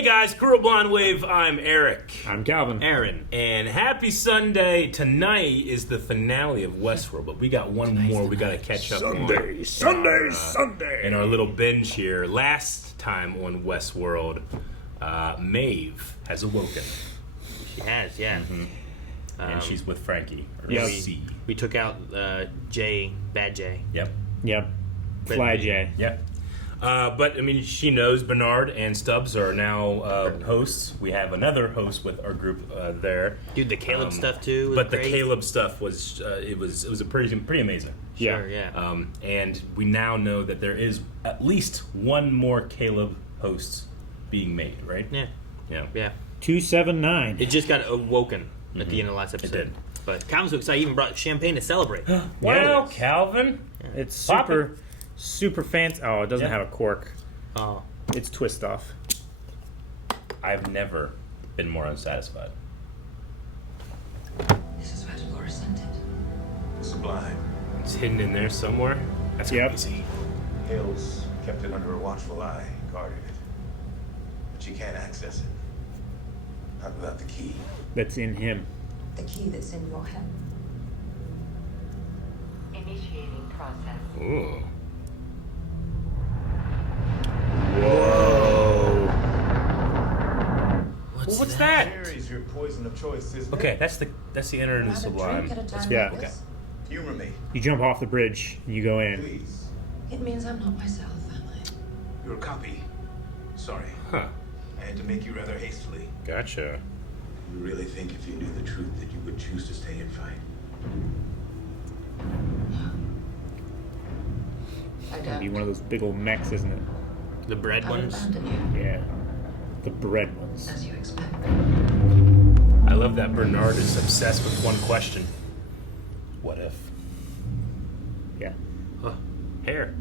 Hey guys, Cruel Blonde Wave, I'm Eric. I'm Calvin. Aaron. And happy Sunday. Tonight is the finale of Westworld, but we got one more we got to catch up on. Sunday. In our little binge here. Last time on Westworld, Maeve has awoken. She has, yeah. Mm-hmm. And she's with Frankie. Or Yeah. C. We took out Jay, Bad Jay. Yep. Fly J. Yep. But, I mean, she knows Bernard and Stubbs are now hosts. We have another host with our group there. Dude, the Caleb stuff, too, was But great. the Caleb stuff was, it was a pretty amazing. Sure, yeah. And we now know that there is at least one more Caleb host being made, right? Yeah. 279. It just got awoken at the end of the last episode. It did. But Calvin's so excited, he even brought champagne to celebrate. Wow, Calvin. It's Pop super fancy. Oh, it doesn't Yeah. have a cork. Oh. It's twist off. I've never been more unsatisfied. This is where Dolores sent it. Sublime. It's hidden in there somewhere. That's Yep. crazy. Hales kept it under a watchful eye, guarded it. But you can't access it. Not without the key. That's in him. The key that's in your head. Initiating process. Ooh. Whoa. What's that? Cherry's your poison of choice, isn't Okay, it? that's the enter into Have a Sublime. drink at a time Yeah. like Okay. this. Humor me, You jump off the bridge and you go in. please. It means I'm not myself, am I? You're a copy. Sorry. Huh. I had to make you rather hastily. Gotcha. You really think if you knew the truth that you would choose to stay and fight? I It'd don't. be one of those big old mechs, isn't it? The bread I'll ones. abandon you, Yeah. The bread ones. as you expect. I love that Bernard is obsessed with one question. What if? Yeah. Hair.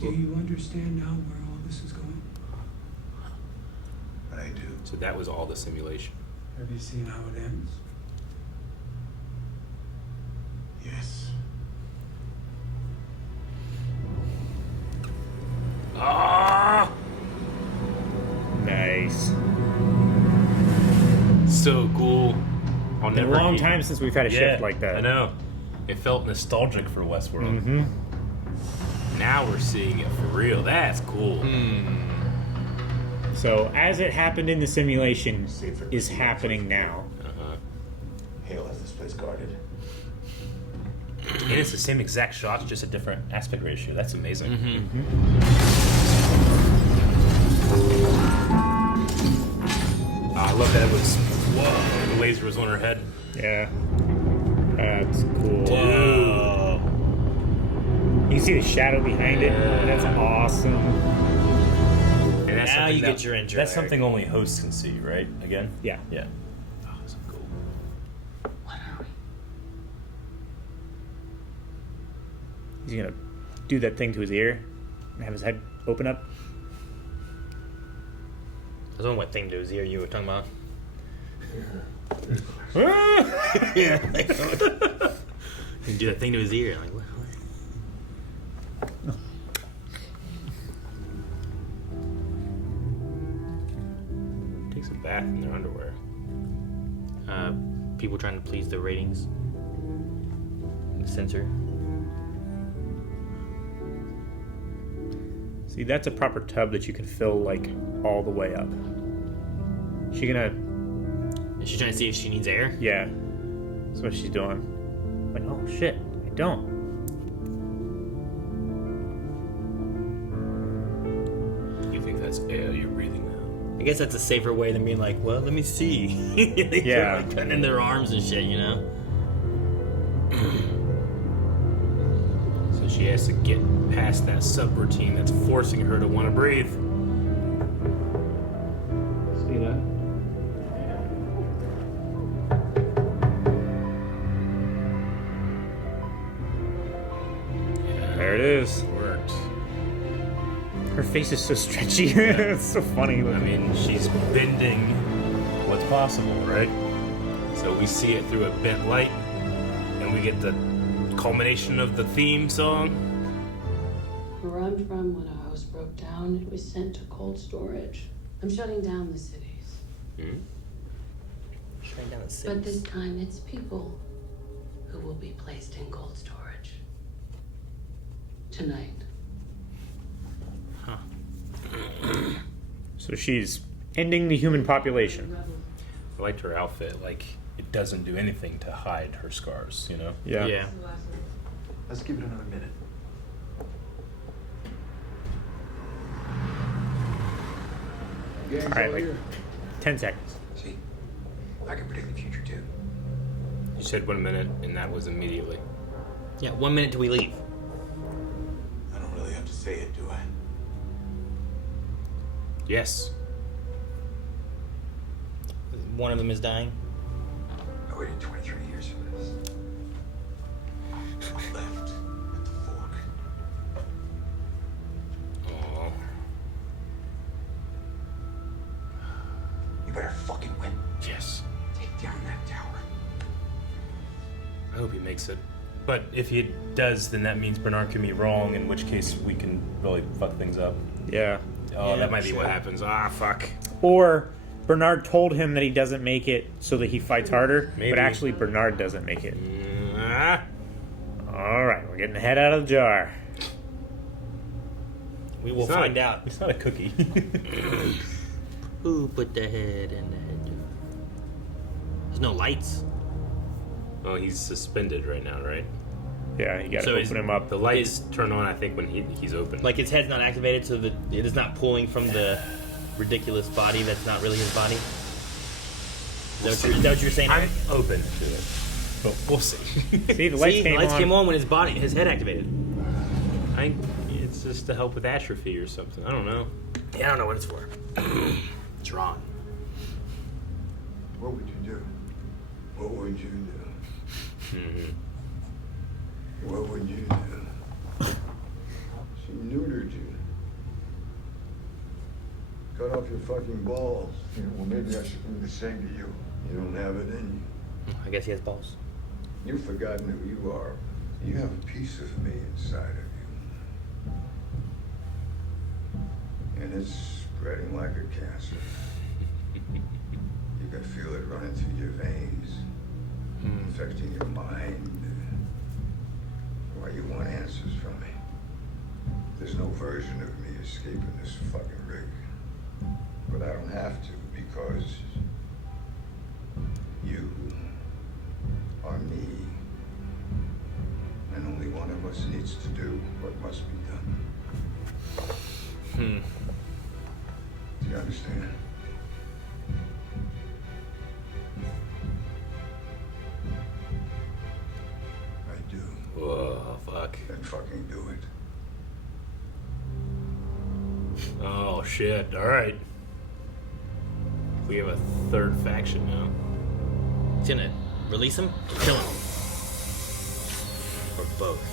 Do you understand now where all this is going? I do. So that was all the simulation. Have you seen how it ends? Yes. Ah! Nice. So cool. I'll Been a never long eat- time since we've had a Yeah, shift like that. I know. It felt nostalgic for Westworld. Mm-hmm. Now we're seeing it for real. That's cool. So, as it happened in the simulation, is happening now. Uh-huh. Hale has this place guarded. And it's the same exact shots, just a different aspect ratio. That's amazing. I love that it was. Whoa! The laser was on her head. Yeah. That's cool. Whoa! You can see the shadow behind it. That's awesome. And that's Now something you that- get your intro, That's Eric. something only hosts can see, right? Again? Yeah. Yeah. Oh, so cool. What are we? He's gonna do that thing to his ear and have his head open up. I was wondering what thing to his ear you were talking about. Yeah. You do that thing to his ear. Like, what? Takes a bath in their underwear. People trying to please the ratings. The censor. See, that's a proper tub that you can fill like all the way up. She gonna, Is she trying to see if she needs air? yeah. That's what she's doing. Like, oh shit, I don't. You think that's air you're breathing now? I guess that's a safer way than being like, well, let me see. They Yeah. start, like, cutting in their arms and shit, you know? So she has to get past that subroutine that's forcing her to want to breathe. See that? There it is. Worked. Her face is so stretchy. It's so funny. I mean, she's bending what's possible, right? So we see it through a bent light, and we get the culmination of the theme song. Where I'm from, when a house broke down, it was sent to cold storage. I'm shutting down the cities. Hmm? Shutting down the city. But this time it's people who will be placed in cold storage. Tonight. Huh. So she's ending the human population. I liked her outfit. Like, it doesn't do anything to hide her scars, you know? Yeah. Yeah. Let's give it another minute. All right, like 10 seconds. See, I can predict the future too. You said 1 minute, and that was immediately. Yeah, 1 minute till we leave. I don't really have to say it, do I? Yes. One of them is dying. I waited 23 years for this. I left at the fork. Oh. You better fucking win. Yes. Take down that tower. I hope he makes it. But if he does, then that means Bernard can be wrong, in which case we can really fuck things up. Yeah. Oh, Yeah, that might be sure. what happens. Ah, fuck. Or Bernard told him that he doesn't make it so that he fights harder, Maybe. but actually Bernard doesn't make it. Ah. All right, we're getting the head out of the jar. We will It's not find a- out. It's not a cookie. Who put the head in the head jar? There's no lights. Oh, he's suspended right now, right? Yeah, you gotta So open him up. The lights turn on, I think, when he's open. Like his head's not activated, so that it is not pulling from the ridiculous body that's not really his body. Is that what you're saying? I'm Eric? open to it, but we'll see. See, the lights, See, came, the lights on. came on when his head activated. It's just to help with atrophy or something. I don't know. Yeah, I don't know what it's for. It's wrong. What would you do? What would you do? Mm-hmm. What would you do? She neutered you. Cut off your fucking balls. Yeah, well, maybe I should do the same to you. You don't have it in I guess he has balls. you. You've forgotten who you are. You have a piece of me inside of you. And it's spreading like a cancer. You can feel it running through your veins, infecting your mind. Why you want answers from me? There's no version of me escaping this fucking rig. But I don't have to because you are me. And only one of us needs to do what must be done. Do you understand? I do. Whoa, fuck. Then fucking do it. Oh, shit. All right. We have a third faction now. He's gonna release him or kill him. Or both.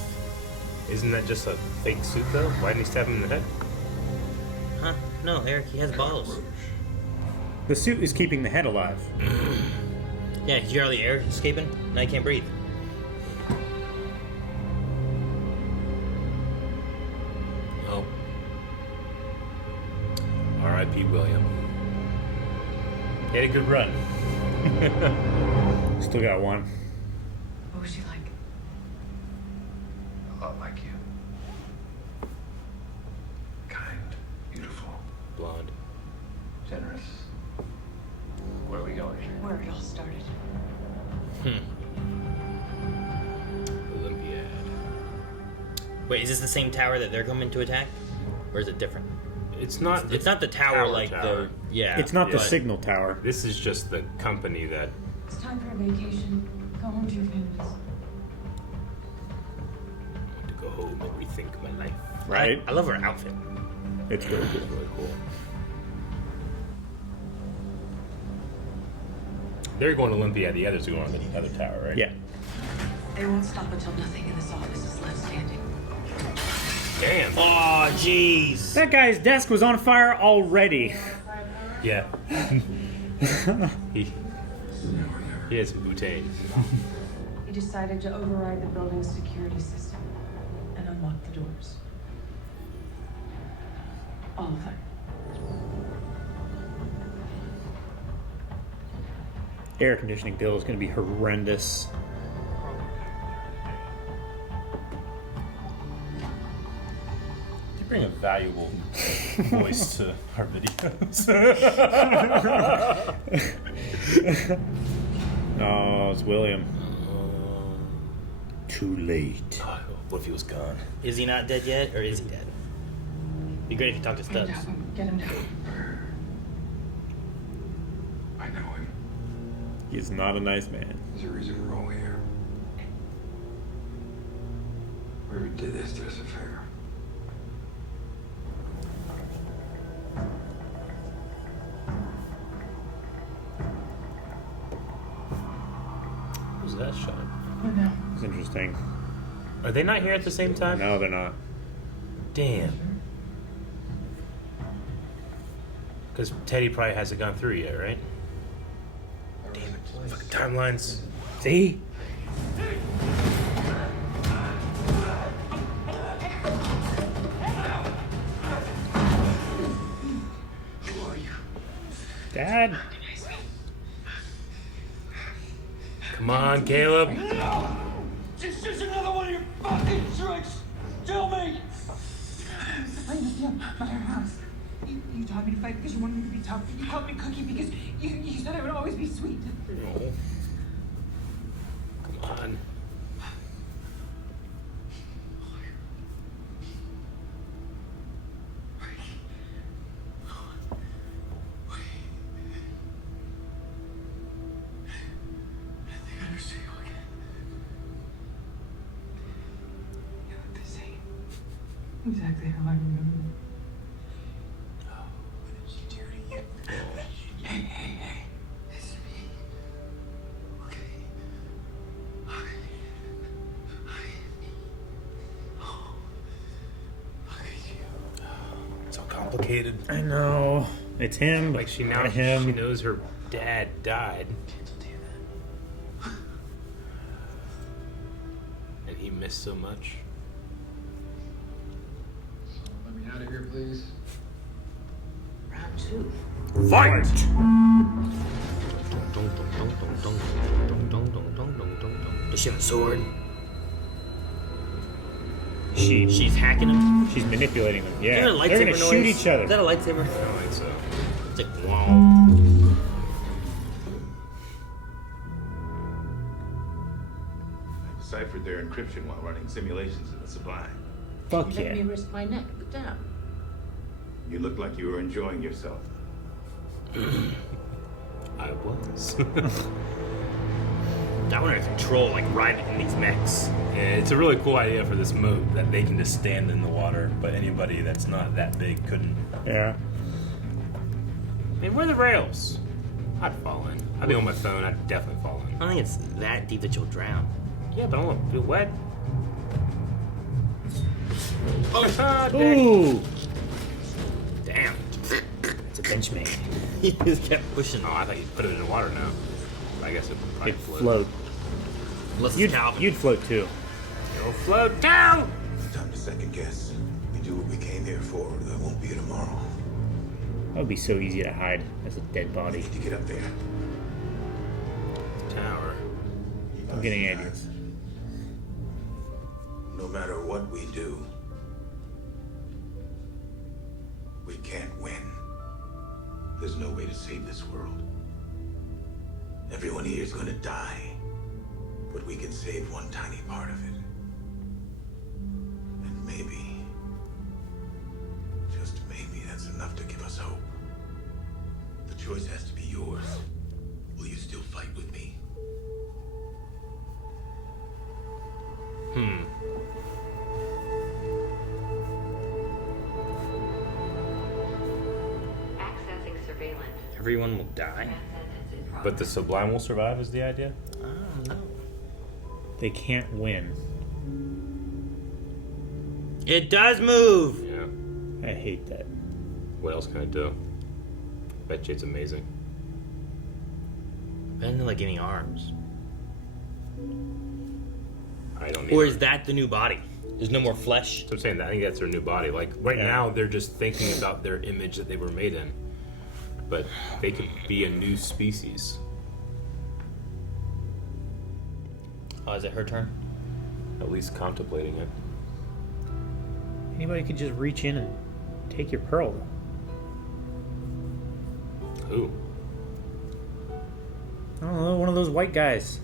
Isn't that just a fake suit, though? Why didn't he stab him in the head? Huh? No, Eric, he has balls. The suit is keeping the head alive. Yeah, did you hear all the air escaping? Now he can't breathe. Oh. R.I.P. William. He had a good run. Still got one. What was she like? A lot like you. Kind, beautiful, Blonde. generous. Where are we going? Where it all started. Olympiad. Wait, is this the same tower that they're coming to attack? Or is it different? It's not. It's not the tower like tower. the... Yeah. It's not the but- signal tower. This is just the company that. It's time for a vacation. Go home to your families. I want to go home and rethink my life. Right? I love her outfit. It's really cool. It's really cool. They're going to Olympia. The others are going to the other tower, right? Yeah. They won't stop until nothing in this office is left standing. Damn. Oh, jeez. That guy's desk was on fire already. Yeah. he has some bouteilles. He decided to override the building's security system and unlock the doors. All of them. air conditioning bill is going to be horrendous. You bring a valuable voice to our videos. Oh, it's William. Too late. What if he was gone? Is he not dead yet, or is he dead? Be great if you talk to Stubbs. Get him down. I know him. He's not a nice man. There's a reason we're all here. We did this to us a favor. Who's that shot? What now? It's interesting. Are they not here at the same time? No, they're not. Damn. Because Teddy probably hasn't gone through yet, right? Damn it. Fucking timelines. See? Who are you? Dad? Come on, Caleb. This is another one of your fucking tricks! Tell me! My house. You taught me to fight because you wanted me to be tough. You helped me cookie because you said I would always be sweet. No. Come on. Exactly how I remember. What did she do to you? Hey. It's me. Okay. Look at you. So complicated. I know. It's him. Like she not him. She knows her dad died. And he missed so much. Let me out of here, please. Round two. Fight! Does she have a sword? She's hacking him? She's manipulating them. Yeah. Is that a They're gonna lightsaber shoot noise? each other. Is that a lightsaber? I don't think so. It's like, wow. I deciphered their encryption while running simulations in the Sublime. Fuck Let yeah. me risk my neck, but down. You looked like you were enjoying yourself. I was. I wonder if control like riding in these mechs. Yeah, it's a really cool idea for this mode that they can just stand in the water, but anybody that's not that big couldn't. Yeah. I mean, where are the rails? I'd fall in. I'd be on my phone. I'd definitely fall in. I don't think it's that deep that you'll drown. Yeah, but I won't feel wet. Oh, Ooh! Damn. It's a bench mate. He just kept pushing. Oh, I thought you put it in the water now. I guess it would probably It'd float. Unless it's You'd, Calvin. you'd float too. It'll float down! It's time to second guess. We do what we came here for. There won't be a tomorrow. That would be so easy to hide as a dead body. Need to get up there. Tower. I'm getting ideas. No matter what we do, we can't win. There's no way to save this world. Everyone here is gonna die, but we can save one tiny part of it. And maybe, just maybe, that's enough to give us hope. The choice has to be yours. Will you still fight with me? Accessing surveillance. Everyone will die. Sentence in progress. But the Sublime will survive is the idea? I don't know. They can't win. It does move. Yeah. I hate that. What else can it do? Bet you it's amazing. Better than like giving arms. I don't need Or it. is that the new body? There's no more flesh. So I'm saying that. I think that's their new body. Like, right Yeah. now, they're just thinking about their image that they were made in. But they could be a new species. Oh, is it her turn? At least contemplating it. Anybody could just reach in and take your pearl. Who? I don't know, one of those white guys.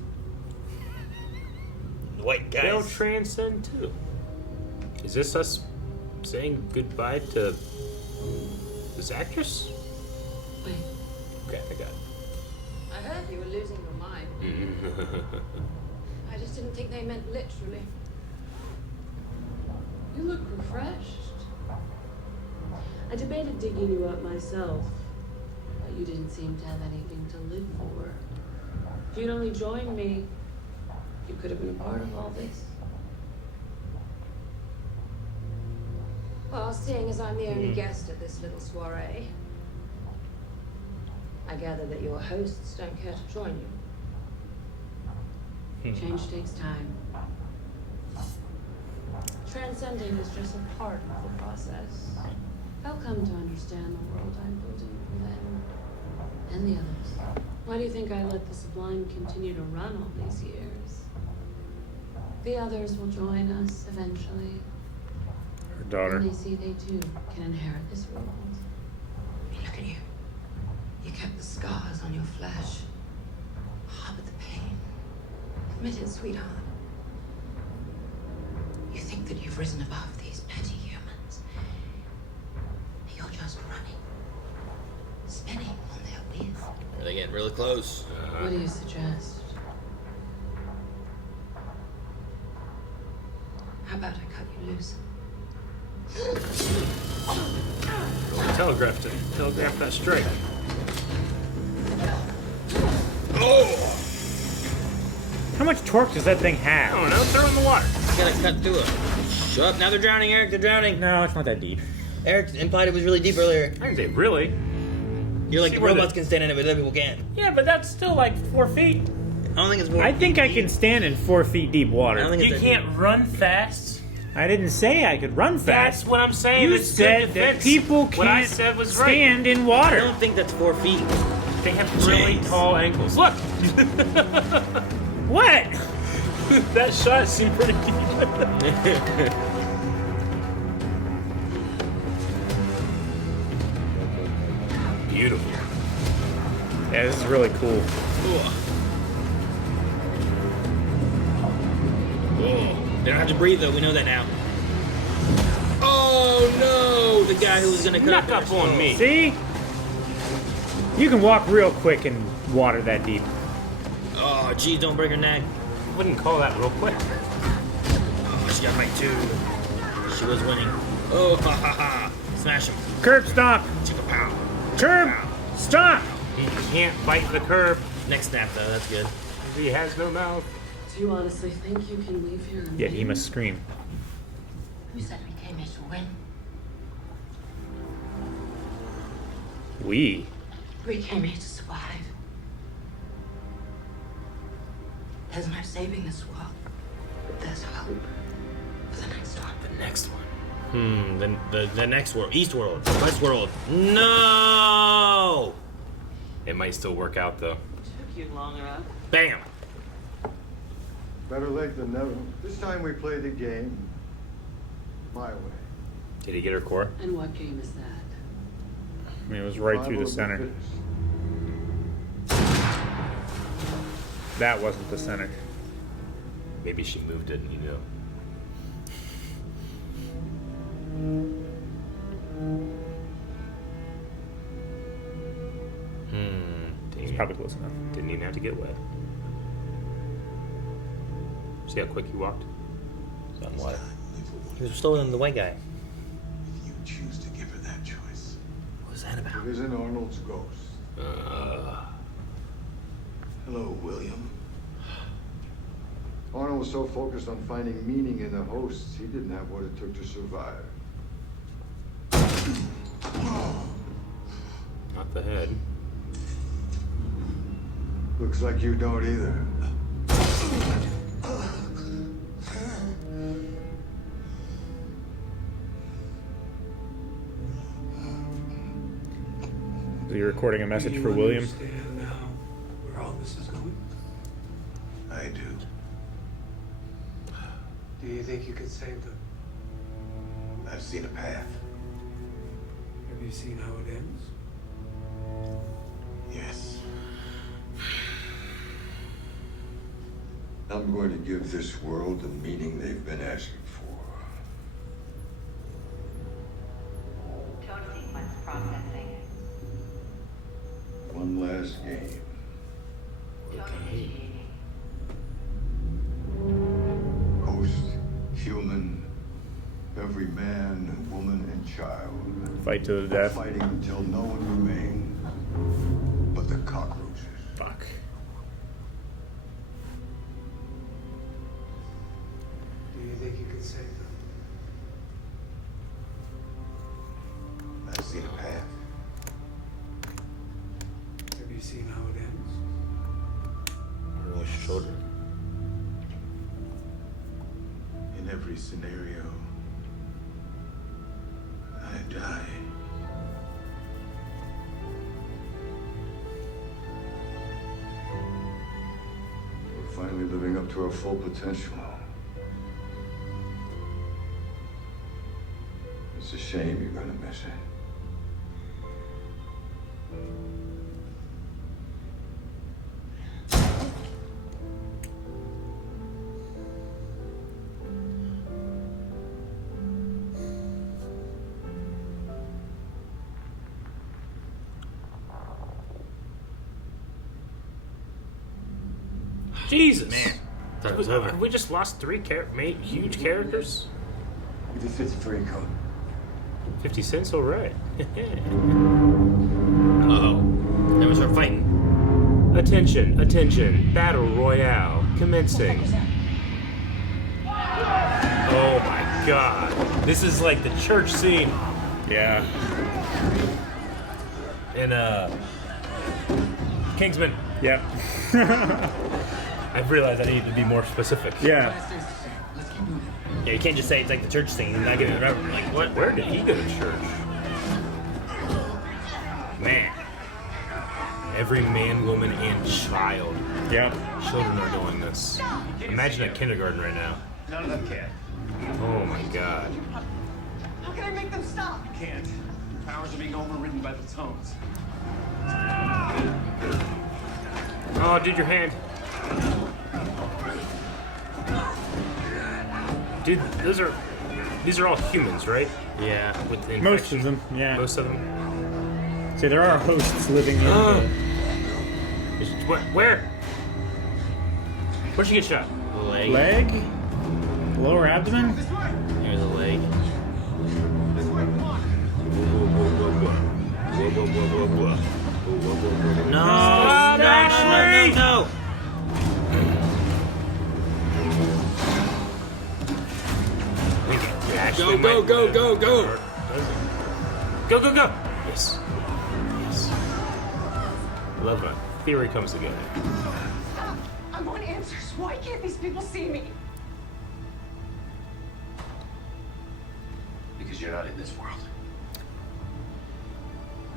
White guys. They'll transcend too. Is this us saying goodbye to this actress? Wait, Okay, I got it. I heard you were losing your mind. I just didn't think they meant literally. you look refreshed. I debated digging you up myself, but you didn't seem to have anything to live for. If you'd only joined me, you could have been a part of all this. Well, seeing as I'm the only guest at this little soiree, I gather that your hosts don't care to join you. Change takes time. Transcending is just a part of the process. I'll come to understand the world I'm building for them and the others. Why do you think I let the Sublime continue to run all these years? The others will join us eventually. Her daughter. And they see they too can inherit this world. Look at you. You kept the scars on your flesh. Harbored the pain. Admit it, sweetheart. You think that you've risen above these petty humans. You're just running. Spinning on their wheels. Are they getting really close? What do you suggest? How about I cut you loose? Telegraph that strike. Oh! How much torque does that thing I have? don't know, throw it in the water. You gotta cut through it. Shut up. Now they're drowning, Eric. They're drowning. No, it's not that deep. Eric implied it was really deep earlier. I didn't say really. You're like, See the where robots can stand in it, but other people can't. Yeah, but that's still like 4 feet. I don't think it's more. I think I can stand in 4 feet deep I don't water. think it's You that can't run fast. I didn't say I could run That's fast. what I'm saying. You It's good said that defense. people What I can't said was right. stand in deep. I water. don't think that's 4 feet. They have really Jeez. tall ankles. Look! What? That shot seemed pretty deep. Beautiful. Yeah, this is really cool. They don't have to breathe though. We know that now. Oh no! The guy who was gonna cut Knock up on me. See? You can walk real quick in water that deep. Oh, geez, don't break her neck. Wouldn't call that real quick. Oh, she got right too. She was winning. Oh, ha ha ha! Smash him. Curb stop! Chicka pow. Curb stop! He can't bite the curb. Neck snap though. That's good. He has no mouth. Do you honestly think you can leave here and Yet he win? must scream. Who said we came here to win? We. We came here to survive. There's no saving this world, but there's hope for the next one. The next one. The next world. East world. West world. No! It might still work out though. Took you long enough. Bam! Better late than never. This time we play the game my way. Did he get her core? And what game is that? I mean, it was right through the Survival of center. fittest. That wasn't the center. Maybe she moved it, you know. It's probably close enough. Didn't even have to get wet. See how quick he walked? On what? He was stolen the white guy. If you choose to give her that choice. What was that about? It isn't Arnold's ghost. Hello, William. Arnold was so focused on finding meaning in the hosts, he didn't have what it took to survive. Not the head. Looks like you don't either. So you're recording a message for William? Understand now where all this is going? I do. Do you think you could save them? I've seen a path. Have you seen how it ends? Yes. I'm going to give this world the meaning they've been asking for. Tone sequence processing. One last game. Tone initiating. Host, human, every man, woman, and child. Fight to the death. Fighting until no one remains but the cockroaches. Fuck. Do you think you could save them? I've seen a path. Have you seen how it ends? Over his shoulder. In every scenario, I die. We're finally living up to our full potential. It's a shame you're gonna miss it. Jesus, Man, thought it was over. Have we just lost three huge characters? Give me 53 code. 50 cents, all right. Uh-oh. Then we start fighting. Attention, attention, battle royale commencing. Oh my god. This is like the church scene Yeah. in Kingsman. Yep. I've realized I need to be more specific. Yeah. Yeah, you can't just say it's like the church scene and not give it forever. Like, what? Where did he go to church? Man. Every man, woman, and child. Yep. Children are doing this. Imagine a kindergarten right now. None of them can. Oh my god. How can I make them stop? You can't. Your powers are being overridden by the tones. Oh, dude, your hand. Dude, these are all humans, right? Yeah. With the Most infection. of them, yeah. Most of them. See, there are hosts living in the... Where? Where'd she get shot? Leg. Leg? Lower abdomen? Here's a leg. No, no. Actually, Go. Go. Yes. Yes. I love when a theory comes together. I want answers. Why can't these people see me? Because you're not in this world.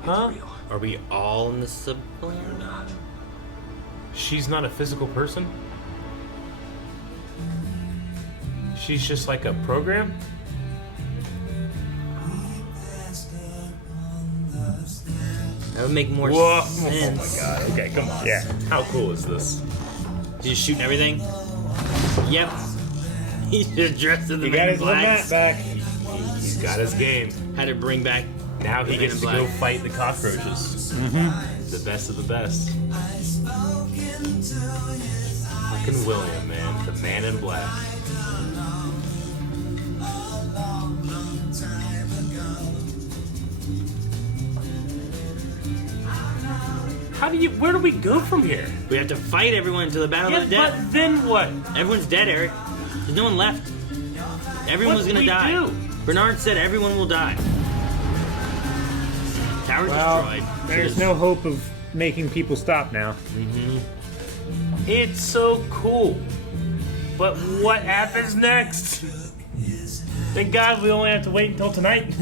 Huh? Are we all in the subplane? You're not. She's not a physical person? She's just like a program? That would make more Whoa. sense. Oh my god. Okay, come on. Yeah. How cool is this? He's just shooting everything? Yep. He's just dressed in the He got Man in his little Blacks. mat back. He's got his game. Had to bring back. Now he the gets to Man in go Black. fight the cockroaches. The best of the best. Fucking William, man. The man in black. Where do we go from here? We have to fight everyone until the battle Yeah, of the death. but then what? Everyone's dead, Eric. There's no one left. Everyone was What gonna do we die. do? Bernard said everyone will die. Tower's destroyed. There's no hope of making people stop now. It's so cool. But what happens next? Thank God we only have to wait until tonight.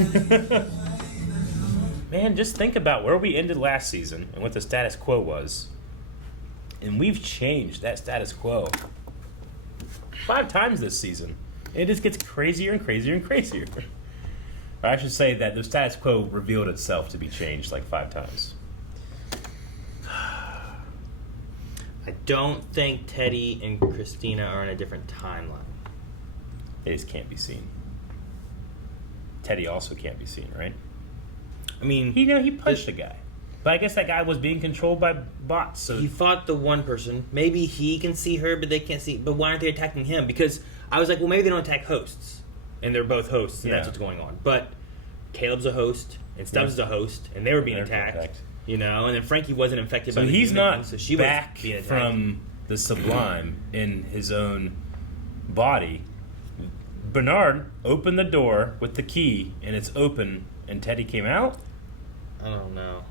Man, just think about where we ended last season and what the status quo was. And we've changed that status quo 5 times this season. It just gets crazier and crazier and crazier. Or I should say that the status quo revealed itself to be changed like 5 times. I don't think Teddy and Christina are in a different timeline. They just can't be seen. Teddy also can't be seen, right? I mean, he punched a guy. But I guess that guy was being controlled by bots. So he fought the one person. Maybe he can see her, but they can't see. But why aren't they attacking him? Because I was like, well, maybe they don't attack hosts, and they're both hosts, and that's what's going on. But Caleb's a host, and Stubbs is a host, and they were being attacked. You know, and then Frankie wasn't infected by the he's human not thing, so she back was being attacked. from the Sublime in his own body. Bernard opened the door with the key, and it's open, and Teddy came out? I don't know.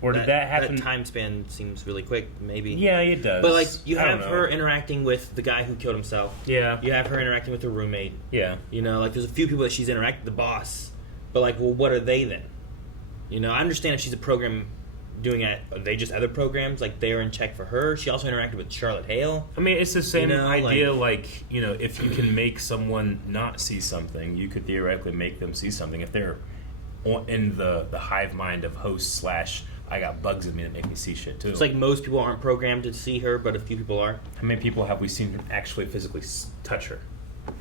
Or did that happen? That time span seems really quick, maybe. Yeah, it does. But, like, you I don't have know. her interacting with the guy who killed himself. Yeah. You have her interacting with her roommate. Yeah. You know, like, there's a few people that she's interacting with, the boss. But, like, well, what are they then? You know, I understand if she's a program doing it, are they just other programs? Like, they are in check for her. She also interacted with Charlotte Hale. I mean, it's the same You know, idea, like, you know, if you can make someone not see something, you could theoretically make them see something. If they're in the hive mind of host / I got bugs in me that make me see shit, too. It's like most people aren't programmed to see her, but a few people are. How many people have we seen actually physically touch her?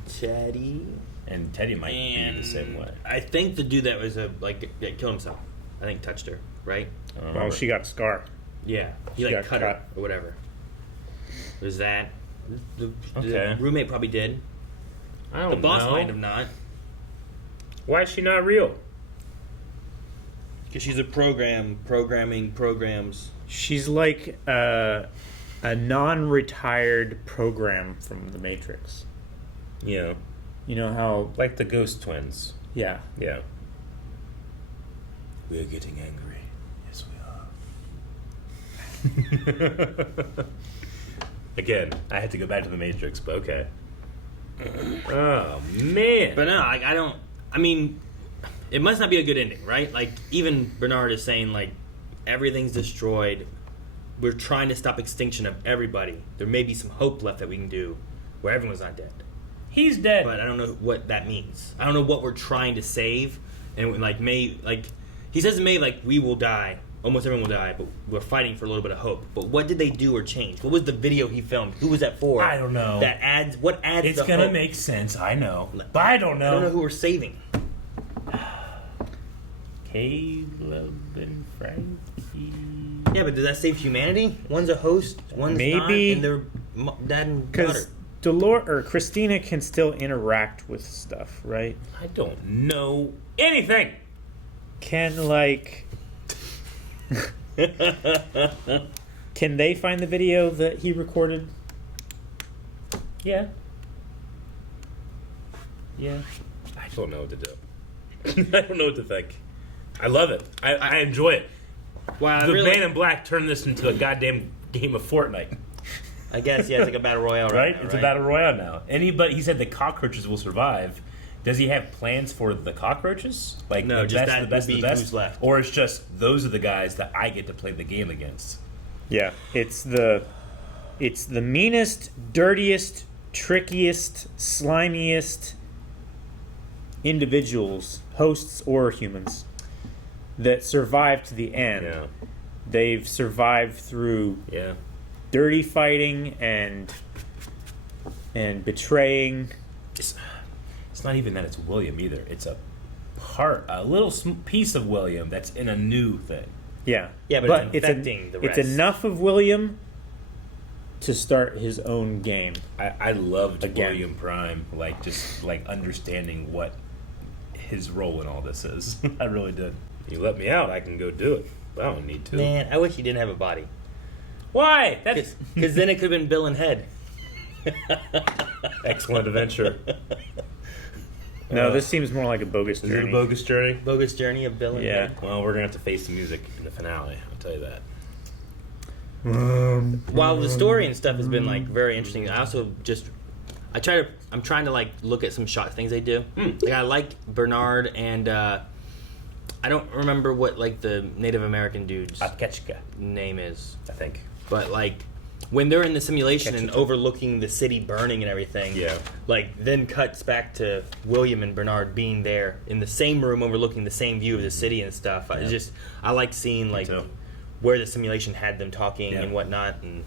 Teddy. And Teddy might be the same way. I think the dude that was that killed himself, I think touched her, right? Well, she got a scar. Yeah, he She like got cut her cut. or whatever. There's that. The Okay. roommate probably did. I don't The boss know. might have not, Why is she not real? because she's a programming programs. She's like a non-retired program from the Matrix. Yeah. You know how? Like the Ghost Twins. Yeah. Yeah. We're getting angry. Yes, we are. Again, I had to go back to the Matrix, but okay. Oh, man. But no, I don't. I mean, it must not be a good ending, right? Like, even Bernard is saying, like, everything's destroyed. We're trying to stop extinction of everybody. There may be some hope left that we can do where everyone's not dead. He's dead. But I don't know what that means. I don't know what we're trying to save. And, like, he says to May, like, we will die. Almost everyone will die, but we're fighting for a little bit of hope. But what did they do or change? What was the video he filmed? Who was that for? I don't know. That adds, what adds It's the gonna hope? make sense, I know. But I don't know. I don't know who we're saving. Caleb and Frankie. Yeah, but does that save humanity? One's a host, one's Maybe- not, and they're dad and daughter. Because Dolores or Christina can still interact with stuff, right? I don't know anything. Can like can they find the video that he recorded? Yeah. Yeah. I don't know what to do. I don't know what to think. I love it. I enjoy it. Wow, The really, Man in Black turned this into a goddamn game of Fortnite. I guess, yeah, it's like a battle royale, Right? now, It's a battle royale now. Anybody, he said the cockroaches will survive. Does he have plans for the cockroaches? Like No, the just best, that the best, would the be best, who's left. or it's just those are the guys that I get to play the game against. Yeah, it's the meanest, dirtiest, trickiest, slimiest individuals, hosts or humans, that survive to the end. Yeah. They've survived through Yeah. dirty fighting and betraying. It's not even that it's William either. It's a little piece of William that's in a new thing. Yeah, Yeah, but it's infecting the it's rest. enough of William to start his own game. I loved Again. William Prime, like just like understanding what his role in all this is. I really did. You let me out, I can go do it. But I don't need to. Man, I wish he didn't have a body. Why? That's Because then it could have been Bill and Head. excellent adventure. No, this seems more like a bogus Is journey. it a bogus journey? Bogus Journey of Bill and Yeah. Head. Well, we're gonna have to face the music in the finale. I'll tell you that. While the story and stuff has been like very interesting, I also I'm trying to like look at some shot things they do. Like I like Bernard and I don't remember what like the Native American dude's Atkechka, name is, I think. but like when they're in the simulation Catch and it. overlooking the city burning and everything, Yeah. like then cuts back to William and Bernard being there in the same room overlooking the same view of the city and stuff. It's just I like seeing like too. where the simulation had them talking Yeah. and whatnot. And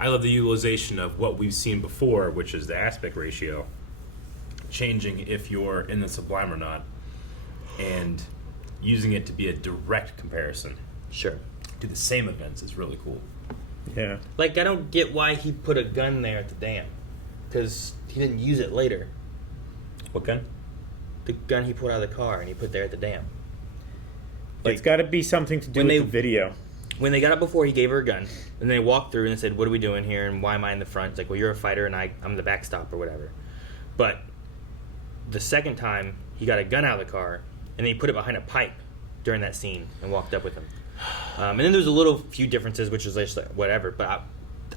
I love the utilization of what we've seen before, which is the aspect ratio changing if you're in the sublime or not, and using it to be a direct comparison sure, to the same events is really cool. Yeah. like I don't get why he put a gun there at the dam, because he didn't use it later. What gun? The gun he pulled out of the car and he put there at the dam. It's got to be something to do when with they- the video. When they got up before, he gave her a gun, and they walked through and said, "What are we doing here? And why am I in the front?" It's like, "Well, you're a fighter, and I'm the backstop or whatever." But the second time, he got a gun out of the car, and then he put it behind a pipe during that scene and walked up with him. And then there's a little few differences, which is just like whatever. But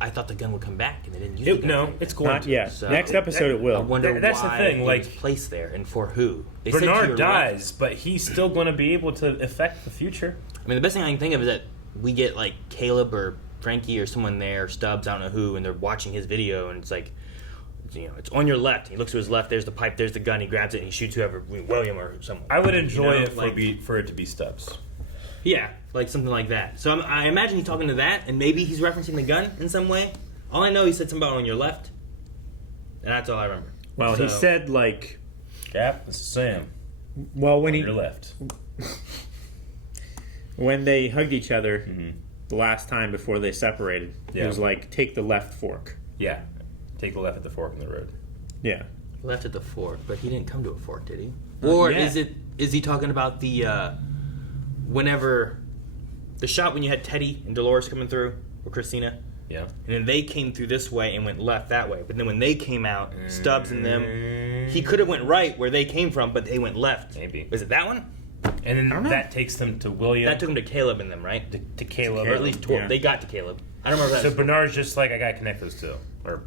I thought the gun would come back, and they didn't use it. No, it's going Not to. yet. So- Next episode it I will. wonder That's the why thing, it like- was placed there and for who. They said to your Bernard left. dies, but he's still going to be able to affect the future. I mean, the best thing I can think of is that we get like Caleb or Frankie or someone there, Stubbs, I don't know who, and they're watching his video, and it's like, you know, it's on your left. He looks to his left. There's the pipe. There's the gun. He grabs it and he shoots whoever, William or someone. I would enjoy You know, it like- for it to be Stubbs. Yeah, like something like that. So I imagine he's talking to that, and maybe he's referencing the gun in some way. All I know, he said something about on your left, and that's all I remember. Well, he So- said like, Cap, this is Sam. well, when On he your left. when they hugged each other Mm-hmm. the last time before they separated, Yeah. it was like, take the left fork. Yeah. Take the left at the fork in the road. Yeah. Left at the fork, but he didn't come to a fork, did he? Or yet. is he talking about the whenever the shot when you had Teddy and Dolores coming through or Christina, Yeah. and then they came through this way and went left that way. But then when they came out, Stubbs and them, he could have went right where they came from, but they went left. Maybe. Was it that one? And then don't know. that takes them to William. That took them to Caleb and them, right? to Caleb. Or at least 12. Yeah. They got to Caleb. I don't remember if So that. Bernard's just like, I gotta connect those two. Or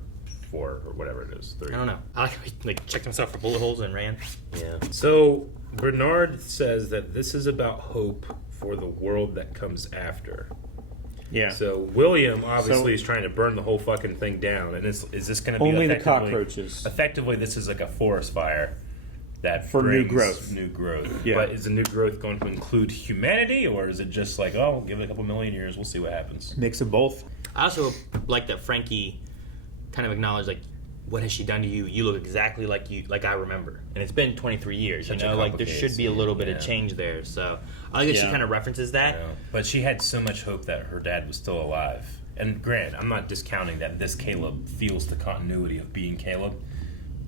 4, or whatever it is. 3. I don't know. I like checked himself for bullet holes and ran. Yeah. So Bernard says that this is about hope for the world that comes after. Yeah. So William obviously So- is trying to burn the whole fucking thing down, and is this going to be Only the effectively- cockroaches. Effectively, this is like a forest fire that For new brings growth. New growth. Yeah. But is the new growth going to include humanity, or is it just like, oh, give it a couple million years, we'll see what happens? Mix of both. I also like that Frankie kind of acknowledged, like, what has she done to you? You look exactly like I remember. And it's been 23 years, Such you a know? Like, there complicated should be a little bit scene, of yeah. change there. So I like that she Yeah. kind of references that. You know? But she had so much hope that her dad was still alive. And granted, I'm not discounting that this Caleb feels the continuity of being Caleb,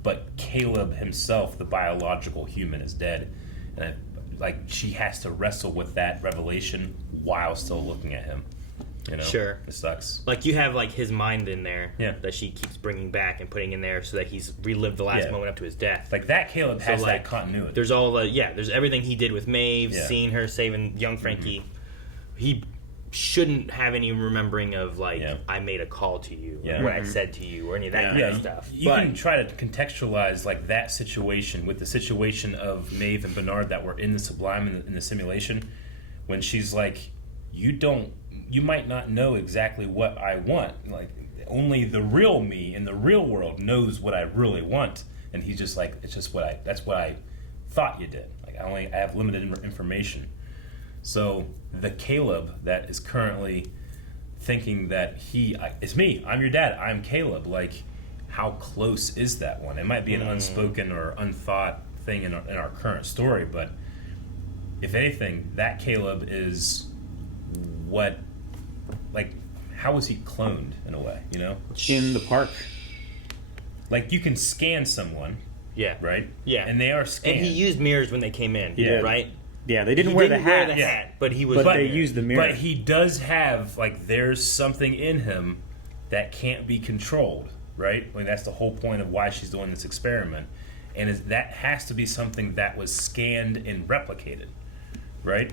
but Caleb himself, the biological human, is dead. And she has to wrestle with that revelation while still looking at him. You know? Sure. It sucks. Like, you have, like, his mind in there Yeah. that she keeps bringing back and putting in there so that he's relived the last Yeah. moment up to his death. Like, that Caleb has like, that continuity. There's all the, there's everything he did with Maeve, Yeah. seeing her saving young Frankie. He shouldn't have any remembering of, like, Yeah. I made a call to you, Yeah. or what I said to you, or any of that kind of stuff. You But can try to contextualize like that situation with the situation of Maeve and Bernard that were in the Sublime in the simulation, when she's like, you might not know exactly what I want. Like, only the real me in the real world knows what I really want. And he's just like, that's what I thought you did. Like, I have limited information. So the Caleb that is currently thinking that it's me, I'm your dad, I'm Caleb. Like, how close is that one? It might be an unspoken or unthought thing in our current story, but if anything, that Caleb is what, like, how was he cloned in a way, you know? In the park. Like, you can scan someone, yeah, right? Yeah. And they are scanned. And he used mirrors when they came in, Yeah. right? Yeah, they didn't He wear didn't the hat. wear the hat, but he was. But they used the mirror. But he does have, like, there's something in him that can't be controlled, right? I mean, that's the whole point of why she's doing this experiment. And that has to be something that was scanned and replicated, right?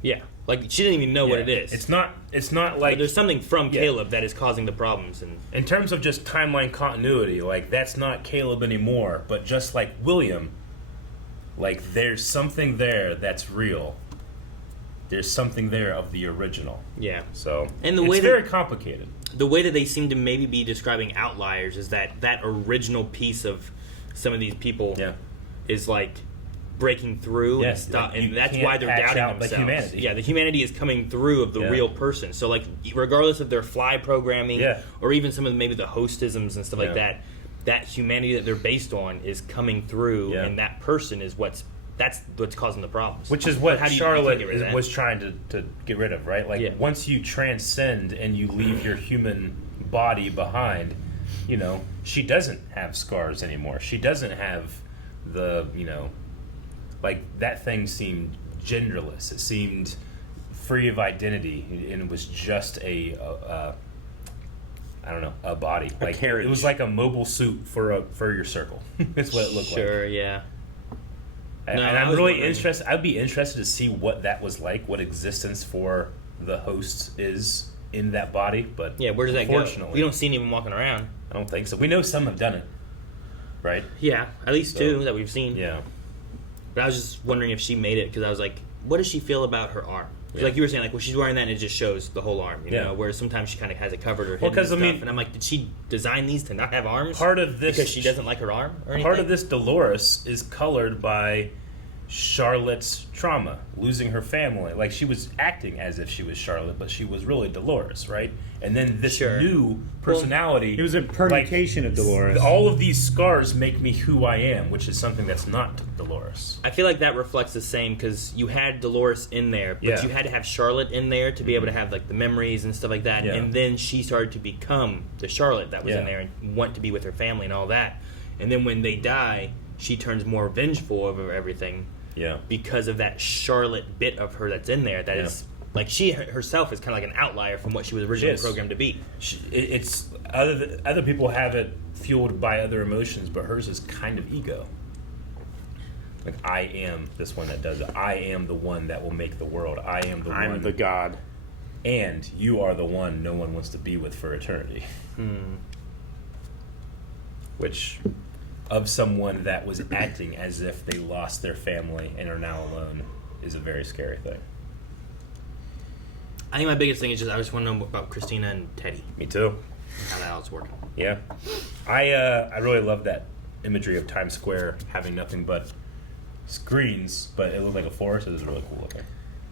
Yeah, like she didn't even know what it is. It's not like... But there's something from Caleb that is causing the problems. And in terms of just timeline continuity, like, that's not Caleb anymore. But just like William, like, there's something there that's real. There's something there of the original. Yeah. So And the it's way very complicated. the way that they seem to maybe be describing outliers is that original piece of some of these people is like breaking through and stuff, and that's why they're doubting themselves. The humanity. Yeah, the humanity is coming through of the real person. So like, regardless of their fly programming, or even some of maybe the hostisms and stuff like that, that humanity that they're based on is coming through, and that person is what's causing the problems. Which is what Charlotte was was trying to get rid of, right? Like, once you transcend and you leave your human body behind, you know, she doesn't have scars anymore. She doesn't have the, you know, like, that thing seemed genderless. It seemed free of identity, and it was just I don't know, a body. A like carriage. It was like a mobile suit for your circle. That's what it looked like. Sure, yeah. And I'm really interested. I'd be interested to see what that was like, what existence for the host is in that body. But yeah, where does that go? We don't see anyone walking around. I don't think so. We know some have done it, right? Yeah, at least two that we've seen. Yeah. But I was just wondering if she made it, because I was like, what does she feel about her arm? Yeah. Like you were saying, like, well, she's wearing that and it just shows the whole arm, you know, whereas sometimes she kind of has it covered or hidden and stuff. And I'm like, did she design these to not have arms? Part of this... Because she doesn't like her arm or anything? Part of this Dolores is colored by Charlotte's trauma, losing her family. Like, she was acting as if she was Charlotte, but she was really Dolores, right? And then this new personality... It was a permutation of Dolores. All of these scars make me who I am, which is something that's not Dolores. I feel like that reflects the same, because you had Dolores in there, but you had to have Charlotte in there to be able to have, like, the memories and stuff like that. Yeah. And then she started to become the Charlotte that was in there and want to be with her family and all that. And then when they die, she turns more vengeful over everything. Yeah. Because of that Charlotte bit of her that's in there that is... Like, she herself is kind of like an outlier from what she was originally programmed to be. It's other people have it fueled by other emotions, but hers is kind of ego. Like, I am this one that does it. I am the one that will make the world. I'm the god. And you are the one no one wants to be with for eternity. Which, of someone that was acting as if they lost their family and are now alone, is a very scary thing. I think my biggest thing is I just want to know about Christina and Teddy. Me too. How that all's working. Yeah. I really love that imagery of Times Square having nothing but screens, but it looked like a forest. It was really cool looking.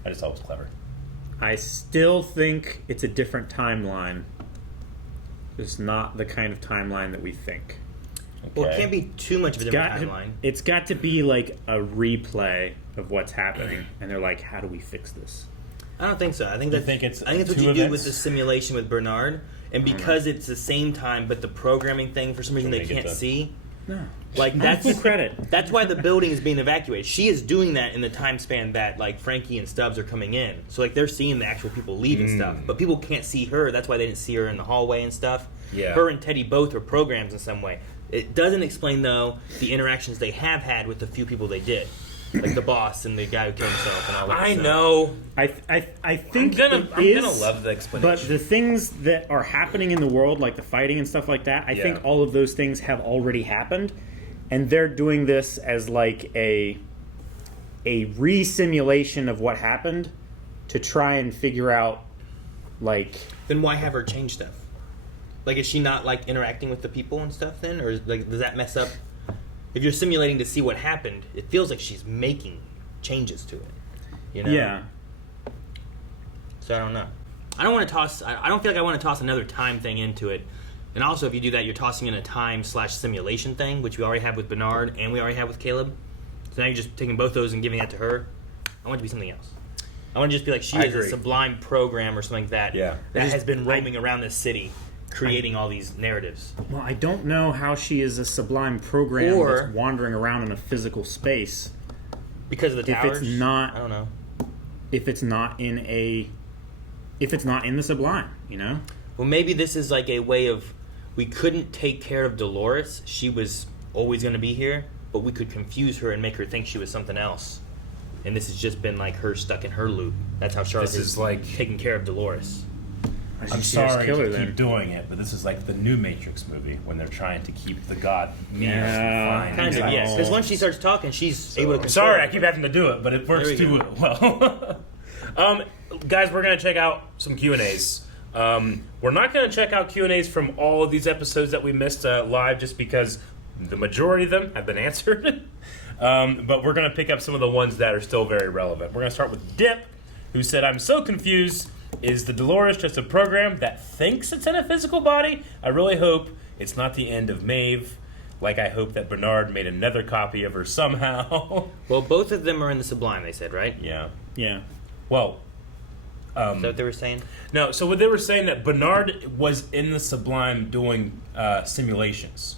I just thought it was clever. I still think it's a different timeline. It's not the kind of timeline that we think. Okay. Well, it can't be too much of a different timeline. It's got to be like a replay of what's happening, and they're like, how do we fix this? I don't think so. I think that's what you do with the simulation with Bernard, and because it's the same time, but the programming thing for some reason they can't see. No, like that's full credit. That's why the building is being evacuated. She is doing that in the time span that like Frankie and Stubbs are coming in. So like they're seeing the actual people leave and stuff, but people can't see her. That's why they didn't see her in the hallway and stuff. Yeah. Her and Teddy both are programs in some way. It doesn't explain though the interactions they have had with the few people they did. Like the boss and the guy who killed himself and all that. I know. I think I'm gonna love the explanation. But the things that are happening in the world, like the fighting and stuff like that, I think all of those things have already happened, and they're doing this as like a re-simulation of what happened to try and figure out, like. Then why have her change stuff? Like, is she not like interacting with the people and stuff then, or like does that mess up? If you're simulating to see what happened, it feels like she's making changes to it. You know? Yeah. So I don't know. I don't want to toss. I don't feel like I want to toss another time thing into it. And also, if you do that, you're tossing in a time/simulation thing, which we already have with Bernard and we already have with Caleb. So now you're just taking both those and giving that to her. I want it to be something else. I want to just be like she is a sublime program or something like that. Yeah. That has been roaming around this city, creating all these narratives. Well, I don't know how she is a sublime program that's wandering around in a physical space. Because of the towers? If it's not, I don't know. If it's not in the sublime, you know? Well, maybe this is like a way of, we couldn't take care of Dolores. She was always going to be here, but we could confuse her and make her think she was something else. And this has just been like her stuck in her loop. That's how Charlotte is like taking care of Dolores. I'm sorry to keep doing it, but this is like the new Matrix movie when they're trying to keep the God kind of, yes. Because once she starts talking, she's able to control. Sorry, I keep having to do it, but it works too well. Guys, we're going to check out some Q&As. We're not going to check out Q&As from all of these episodes that we missed live just because the majority of them have been answered. But we're going to pick up some of the ones that are still very relevant. We're going to start with Dip, who said, I'm so confused. Is the Dolores just a program that thinks it's in a physical body? I really hope it's not the end of Maeve. Like, I hope that Bernard made another copy of her somehow. Well, both of them are in the Sublime, they said, right? Yeah. Yeah. Well, is that what they were saying? No, so what they were saying that Bernard was in the Sublime doing simulations.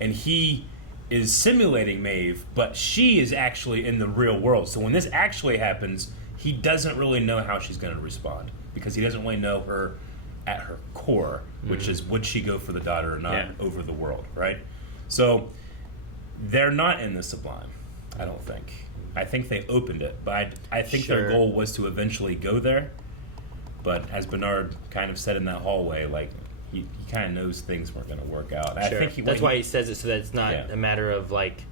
And he is simulating Maeve, but she is actually in the real world. So when this actually happens, he doesn't really know how she's going to respond. Because he doesn't really know her at her core, which is would she go for the daughter or not over the world, right? So they're not in the Sublime, I don't think. I think they opened it, but I think their goal was to eventually go there. But as Bernard kind of said in that hallway, like he kind of knows things weren't going to work out. I think that's why he says it, so that it's not a matter of like,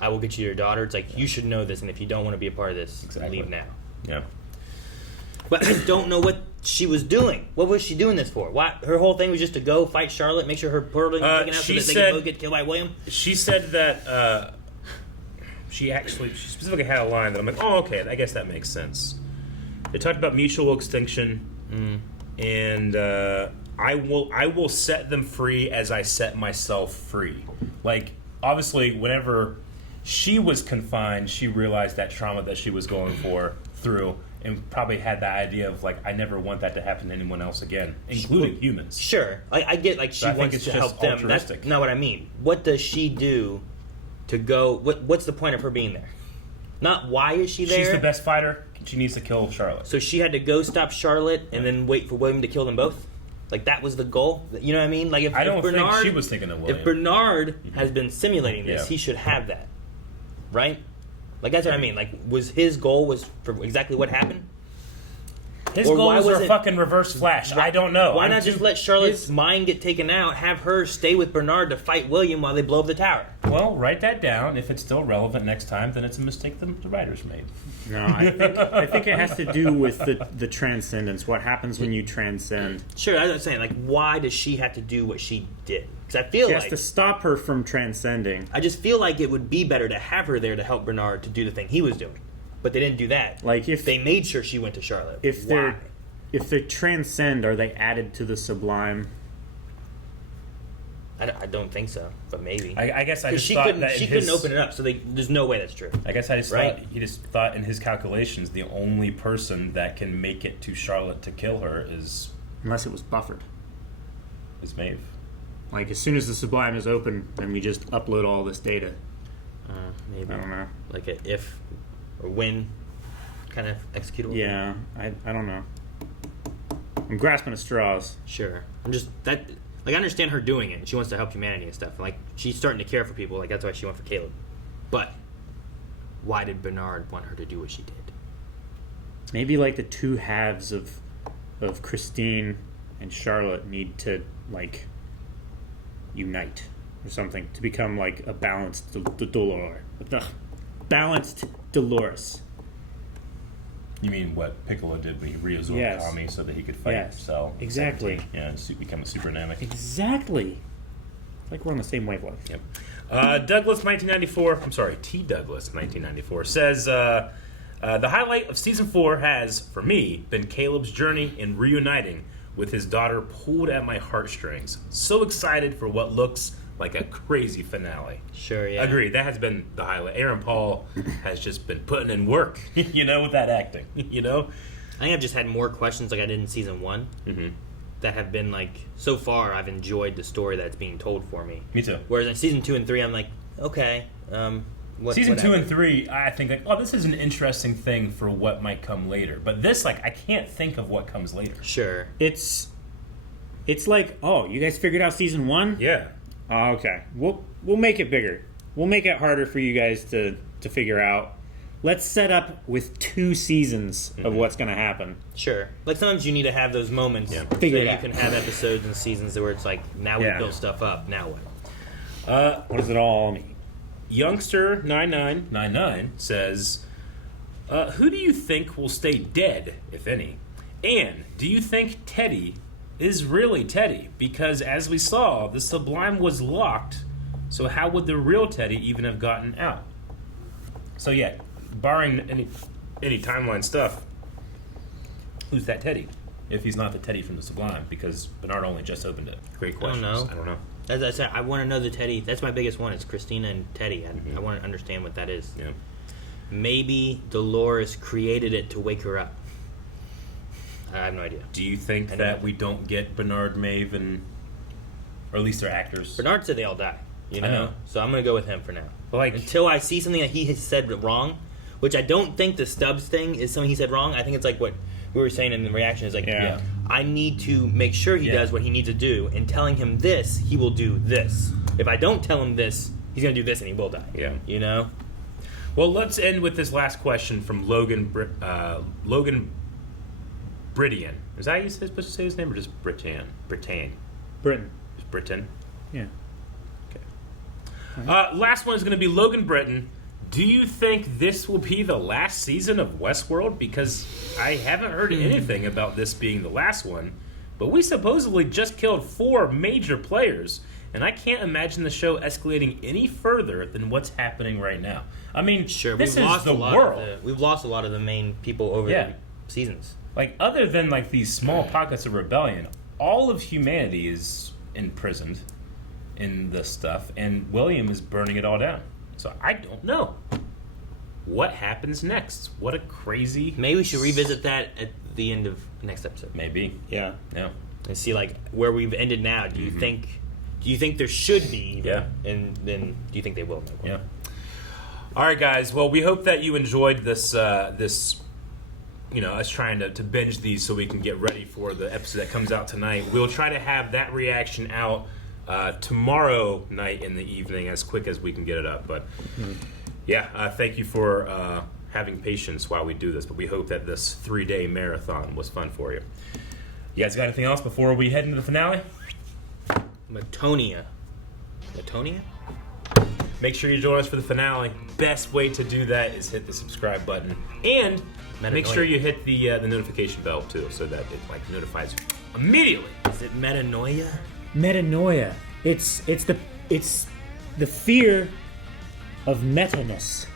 I will get you your daughter. It's like you should know this, and if you don't want to be a part of this, leave now. Yeah. But I don't know what she was doing. What was she doing this for? Why? Her whole thing was just to go fight Charlotte, make sure her portal didn't get taken out so that they can both get killed by William? She said that she specifically had a line that I'm like, oh, okay, I guess that makes sense. They talked about mutual extinction, and I will set them free as I set myself free. Like, obviously, whenever she was confined, she realized that trauma that she was going through, and probably had the idea of, like, I never want that to happen to anyone else again, including humans. Sure. I get, like, she wants to help them. That's not what I mean. What does she do to go... What's the point of her being there? Not why is she there? She's the best fighter. She needs to kill Charlotte. So she had to go stop Charlotte and then wait for William to kill them both? Like, that was the goal? You know what I mean? Like, I don't think she was thinking of William. If Bernard has been simulating this, he should have that. Right? Like, that's what I mean. Like, was his goal for exactly what happened? His goals are fucking Reverse Flash. I don't know. Why not just let Charlotte's mind get taken out, have her stay with Bernard to fight William while they blow up the tower? Well, write that down. If it's still relevant next time, then it's a mistake the writers made. No, I think it has to do with the transcendence. What happens when you transcend? Sure, that's what I'm saying. Like, why does she have to do what she did? Because I feel she has to stop her from transcending. I just feel like it would be better to have her there to help Bernard to do the thing he was doing. But they didn't do that. Like if they made sure she went to Charlotte. If they transcend, are they added to the Sublime? I don't think so, but maybe. I guess I just thought that she couldn't open it up, so there's no way that's true. I guess I just thought he just thought in his calculations the only person that can make it to Charlotte to kill her is, unless it was buffered, is Maeve. Like as soon as the Sublime is open, then we just upload all this data. Maybe I don't know, like a if or when kind of executable. Yeah, I don't know. I'm grasping at straws. Sure, I'm just that. Like, I understand her doing it. She wants to help humanity and stuff. Like, she's starting to care for people. Like, that's why she went for Caleb. But why did Bernard want her to do what she did? Maybe, like, the two halves of Christine and Charlotte need to, like, unite or something to become, like, a balanced balanced Dolores. You mean what Piccolo did when he reabsorbed Tommy so that he could fight Cell? Exactly. Yeah, become a super Namek. Exactly. It's like we're on the same wavelength. Yep. Douglas, 1994. I'm sorry, T. Douglas, 1994 says the highlight of season 4 has, for me, been Caleb's journey in reuniting with his daughter pulled at my heartstrings. So excited for what looks like a crazy finale. Sure, yeah. Agreed. That has been the highlight. Aaron Paul has just been putting in work, with that acting, I think I've just had more questions like I did in season 1 that have been like, so far I've enjoyed the story that's being told for me. Me too. Whereas in season 2 and 3, I'm like, okay. Season 2 and 3, I think, like, this is an interesting thing for what might come later. But this, like, I can't think of what comes later. Sure. It's like, oh, you guys figured out season 1? Yeah. Oh, okay. We'll make it bigger. We'll make it harder for you guys to figure out. Let's set up with 2 seasons of what's going to happen. Sure. Like sometimes you need to have those moments so you can have episodes and seasons where it's like, now we've built stuff up, now what? What does it all mean? Youngster9999 says, who do you think will stay dead, if any? And do you think Teddy is really Teddy, because as we saw, the Sublime was locked, so how would the real Teddy even have gotten out? So yeah, barring any timeline stuff, who's that Teddy? If he's not the Teddy from the Sublime, because Bernard only just opened it. Great question. I don't know. As I said, I want to know the Teddy. That's my biggest one. It's Christina and Teddy. I want to understand what that is. Yeah. Maybe Dolores created it to wake her up. I have no idea. Do you think that we don't get Bernard, Maeve, and or at least their actors? Bernard said they all die. You know? I know. So I'm gonna go with him for now. Like until I see something that he has said wrong, which I don't think the Stubbs thing is something he said wrong. I think it's like what we were saying in the reaction is like, I need to make sure he does what he needs to do, and telling him this, he will do this. If I don't tell him this, he's gonna do this and he will die. Yeah. You know? Well, let's end with this last question from Logan Britian. Is that how you're supposed to say his name, or just Britain? Britain. Just Britain? Yeah. Okay. Last one is going to be Logan Britton. Do you think this will be the last season of Westworld? Because I haven't heard anything about this being the last one, but we supposedly just killed 4 major players, and I can't imagine the show escalating any further than what's happening right now. I mean, sure, this we've is lost the world. We've lost a lot of the main people over the seasons. Like, other than like these small pockets of rebellion, all of humanity is imprisoned in this stuff, and William is burning it all down. So I don't know what happens next. What a crazy... Maybe we should revisit that at the end of the next episode. Maybe. Yeah. Yeah. And see like where we've ended now. Do you think there should be even? Yeah. And then do you think they will? Yeah. All right, guys. Well, we hope that you enjoyed this us trying to binge these so we can get ready for the episode that comes out tonight. We'll try to have that reaction out tomorrow night in the evening as quick as we can get it up. But thank you for having patience while we do this. But we hope that this 3-day marathon was fun for you. You guys got anything else before we head into the finale? Metanoia? Make sure you join us for the finale. Best way to do that is hit the subscribe button, and make sure you hit the notification bell too, so that it notifies you immediately. Is it metanoia? Metanoia. It's the fear of metaness.